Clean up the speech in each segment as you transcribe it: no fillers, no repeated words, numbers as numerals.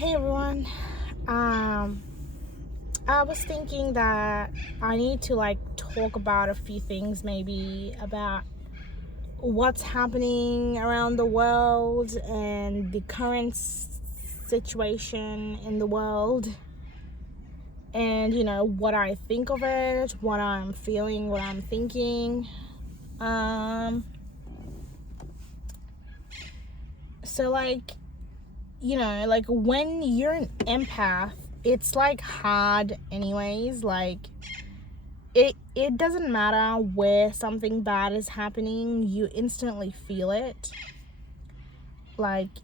Hey everyone. Um, I was thinking that I need to talk about a few things, maybe about what's happening around the world and the current situation in the world, and what I think of it, what I'm feeling, what I'm thinking. Um, so when you're an empath, it's hard anyways. It doesn't matter where something bad is happening, you instantly feel it.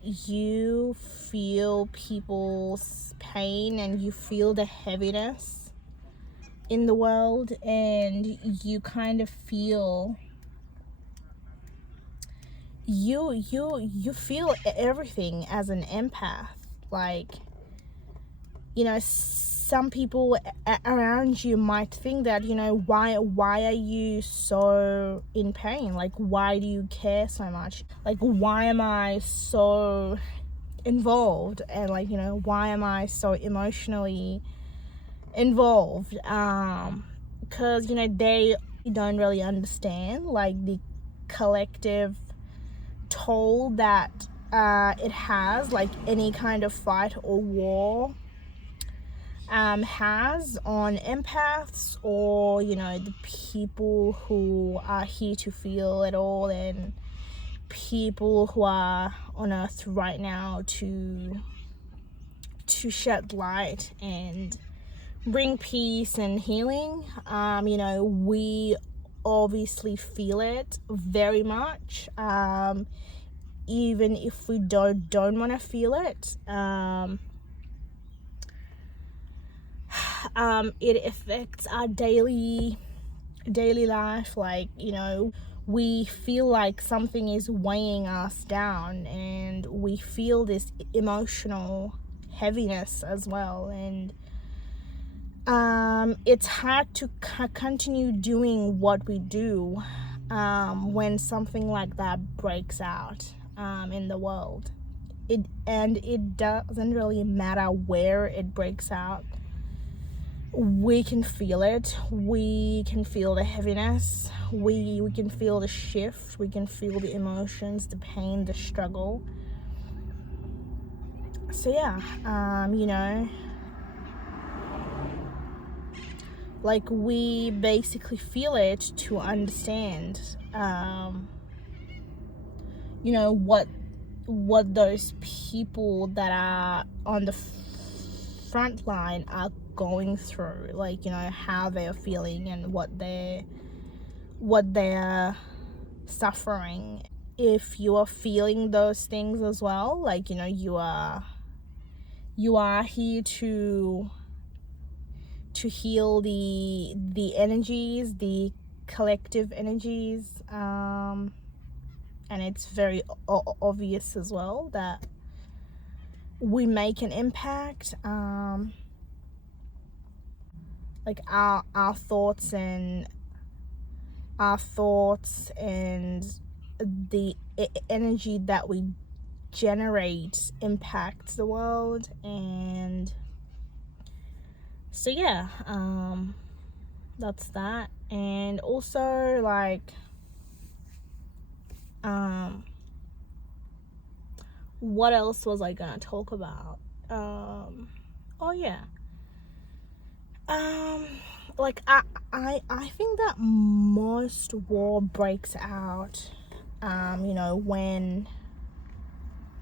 You feel people's pain and you feel the heaviness in the world, and you kind of feel you feel everything as an empath. Some people around you might think that, why are you so in pain? Why do you care so much? Why am I so involved? And why am I so emotionally involved? Because they don't really understand the collective toll that it has, any kind of fight or war has on empaths, or the people who are here to feel it all, and people who are on earth right now to shed light and bring peace and healing. We obviously feel it very much, even if we don't want to feel it. It affects our daily life. We feel like something is weighing us down, and we feel this emotional heaviness as well. And it's hard to continue doing what we do when something like that breaks out in the world. It doesn't really matter where it breaks out. We can feel it. We can feel the heaviness. We can feel the shift. We can feel the emotions, the pain, the struggle. So yeah, we basically feel it to understand, what those people that are on the front line are going through, how they're feeling and what they're suffering. If you are feeling those things as well, you are here to heal the energies, the collective energies, and it's very obvious as well that we make an impact. Our thoughts and the energy that we generate impacts the world. And so yeah, that's that. And also what else was I gonna talk about? Oh yeah. I think that most war breaks out,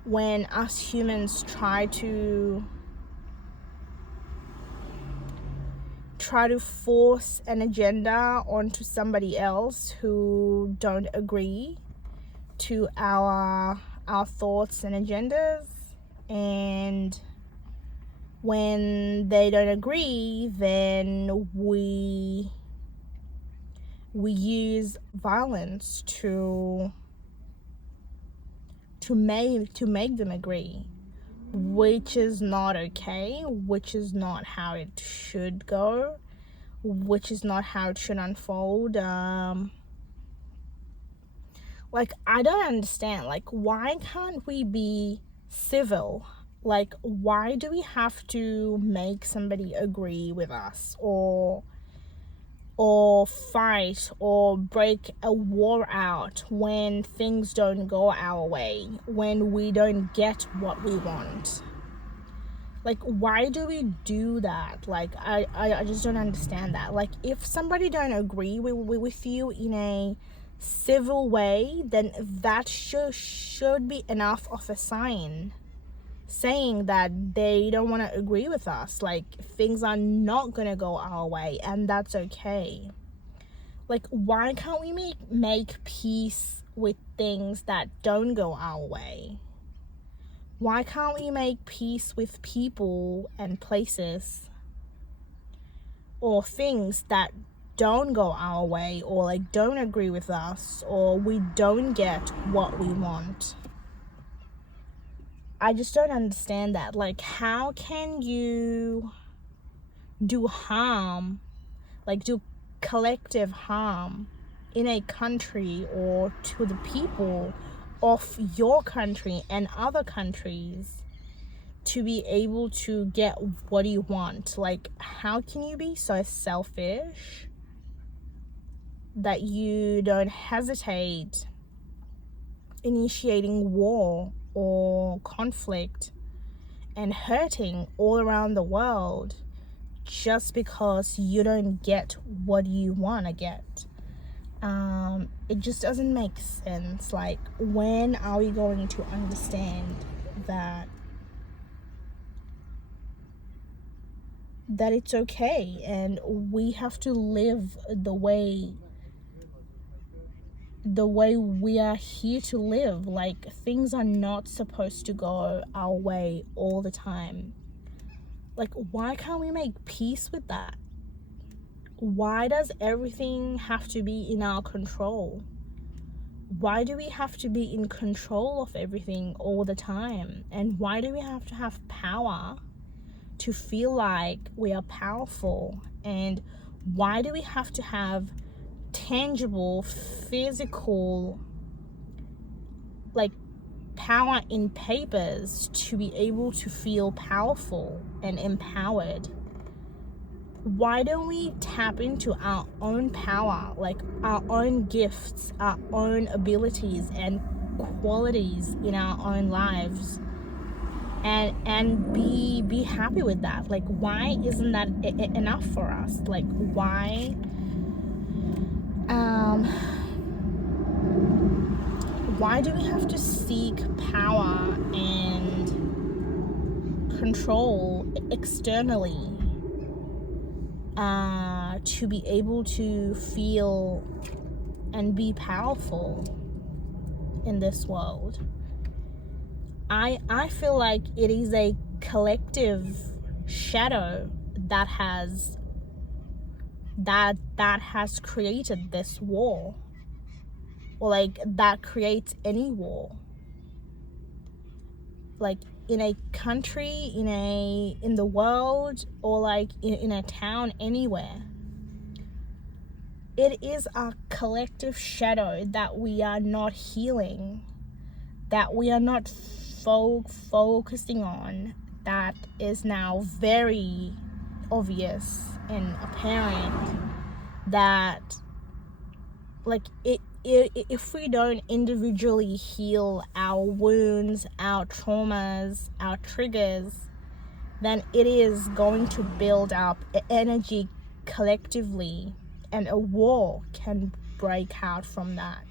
when us humans try to force an agenda onto somebody else who don't agree to our thoughts and agendas. And when they don't agree, then we use violence to make them agree, which is not okay, which is not how it should go, which is not how it should unfold. I don't understand, why can't we be civil? Like, why do we have to make somebody agree with us, or fight or break a war out when things don't go our way, when we don't get what we want? Like, why do we do that? Like, I just don't understand that. Like, if somebody don't agree with you in a civil way, then that should be enough of a sign saying that they don't want to agree with us. Like, things are not going to go our way, and that's okay. Like, why can't we make peace with things that don't go our way? Why can't we make peace with people and places or things that don't go our way, or like don't agree with us, or we don't get what we want? I just don't understand that. Like, how can you do harm, like do collective harm in a country or to the people of your country and other countries to be able to get what you want? Like, how can you be so selfish that you don't hesitate initiating war or conflict and hurting all around the world just because you don't get what you want to get? It just doesn't make sense. Like, when are we going to understand that it's okay and we have to live the way we are here to live? Like, things are not supposed to go our way all the time. Like, why can't we make peace with that? Why does everything have to be in our control? Why do we have to be in control of everything all the time? And why do we have to have power to feel like we are powerful? And why do we have to have tangible, physical, like, power in papers to be able to feel powerful and empowered? Why don't we tap into our own power, like our own gifts, our own abilities and qualities in our own lives, and be happy with that? Like, why isn't that enough for us? Like, why do we have to seek power and control externally to be able to feel and be powerful in this world? I feel like it is a collective shadow that has created this war, or like that creates any war. Like, in a country, in the world, or like in a town, anywhere, it is a collective shadow that we are not healing, that we are not focusing on, that is now very obvious and apparent. That, like, if we don't individually heal our wounds, our traumas, our triggers, then it is going to build up energy collectively, and a war can break out from that,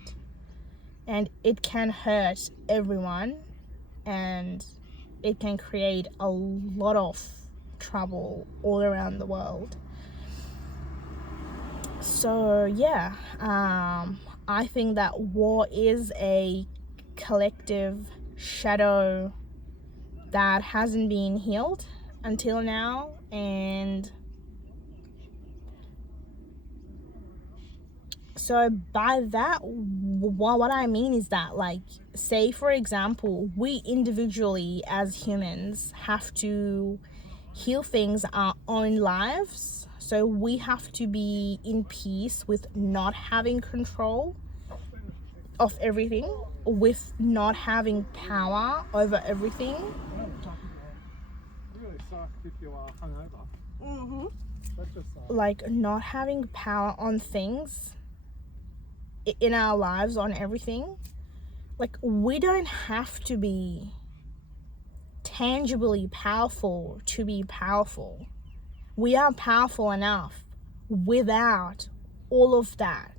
and it can hurt everyone, and it can create a lot of trouble all around the world. So yeah, I think that war is a collective shadow that hasn't been healed until now. And so by that, what I mean is that, like, say for example, we individually as humans have to heal things our own lives. So we have to be in peace with not having control of everything, with not having power over everything, if you are hungover. That's just like not having power on things in our lives, on everything. Like, we don't have to be tangibly powerful to be powerful. We are powerful enough without all of that.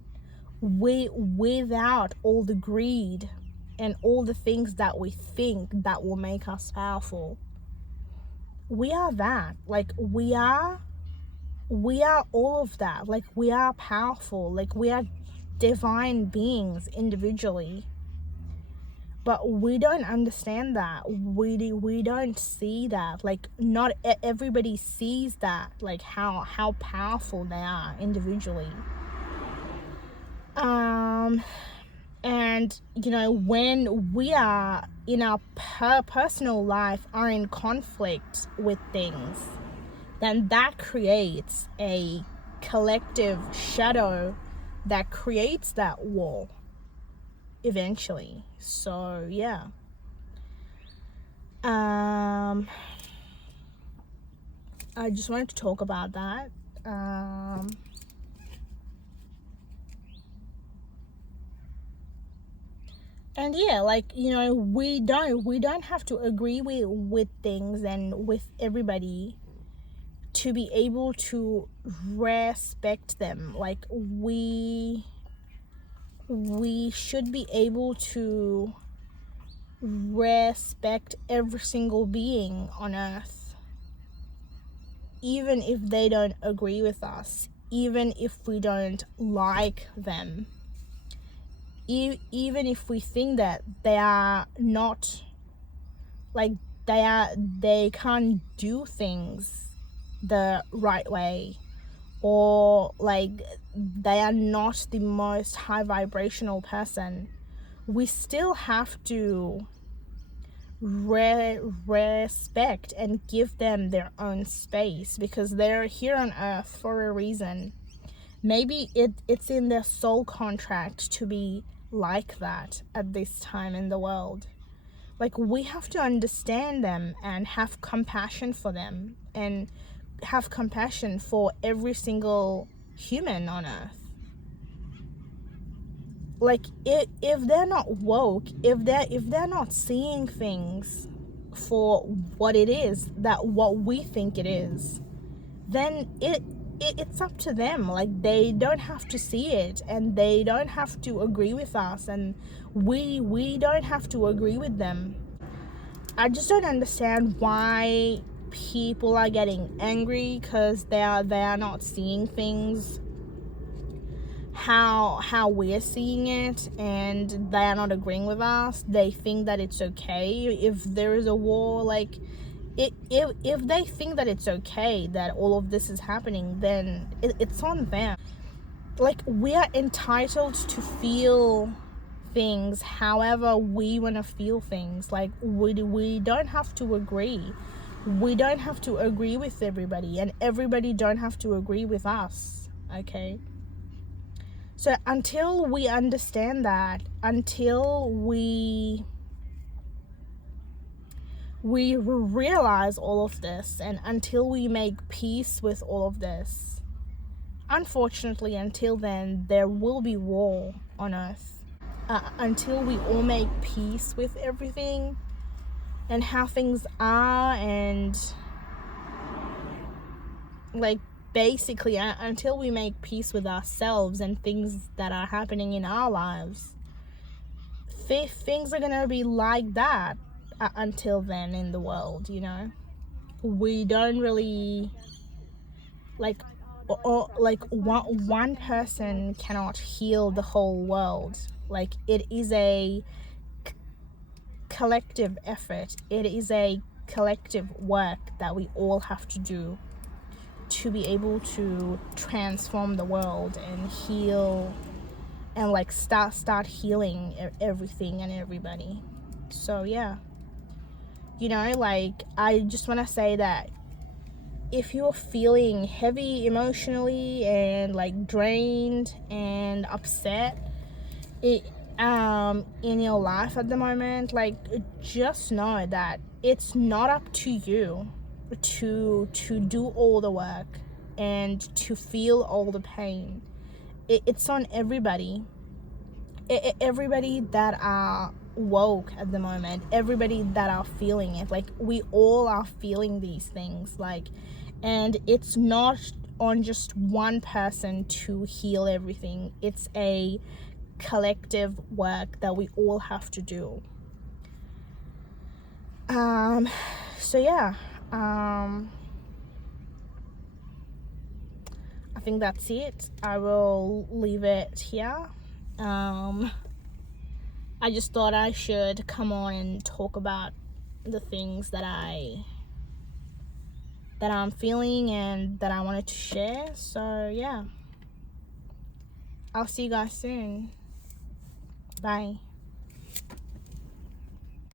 Without all the greed and all the things that we think that will make us powerful. We are that. Like, we are all of that. Like, we are powerful. Like, we are divine beings individually. But we don't understand that. We don't see that. Like, not everybody sees that, like how powerful they are individually. And you know, when we are in our personal life are in conflict with things, then that creates a collective shadow that creates that wall eventually. So yeah. I just wanted to talk about that. And yeah, like, you know, we don't have to agree with things and with everybody to be able to respect them. Like, we should be able to respect every single being on earth, even if they don't agree with us, even if we don't like them, even if we think that they are not, like, they can't do things the right way, or like they are not the most high vibrational person. We still have to respect and give them their own space, because they're here on earth for a reason. Maybe it's in their soul contract to be like that at this time in the world. Like, we have to understand them and have compassion for them, and have compassion for every single human on earth. Like, if they're not woke, if they're not seeing things for what it is, that what we think it is, then it's up to them. Like, they don't have to see it, and they don't have to agree with us, and we don't have to agree with them. I just don't understand why people are getting angry because they are not seeing things how we're seeing it, and they are not agreeing with us. They think that it's okay if there is a war. Like, if they think that it's okay that all of this is happening, then it's on them. Like, we are entitled to feel things however we want to feel things. Like, we don't have to agree. We don't have to agree with everybody, and everybody don't have to agree with us, okay? So until we understand that, until we realize all of this, and until we make peace with all of this, unfortunately, until then, there will be war on earth. Until we all make peace with everything and how things are, and like, basically until we make peace with ourselves and things that are happening in our lives, things are gonna be like that until then in the world, you know. We don't really, like, or like one person cannot heal the whole world. Like, it is a collective effort. It is a collective work that we all have to do to be able to transform the world and heal, and like start healing everything and everybody. So yeah, you know, like, I just want to say that if you're feeling heavy emotionally and like drained and upset in your life at the moment, like, just know that it's not up to you. to do all the work and to feel all the pain. It's on everybody. Everybody that are woke at the moment, everybody that are feeling it. Like, we all are feeling these things, like, and it's not on just one person to heal everything. It's a collective work that we all have to do. So yeah, I think that's it. I will leave it here. I just thought I should come on and talk about the things that I'm feeling and that I wanted to share. So yeah, I'll see you guys soon. Bye.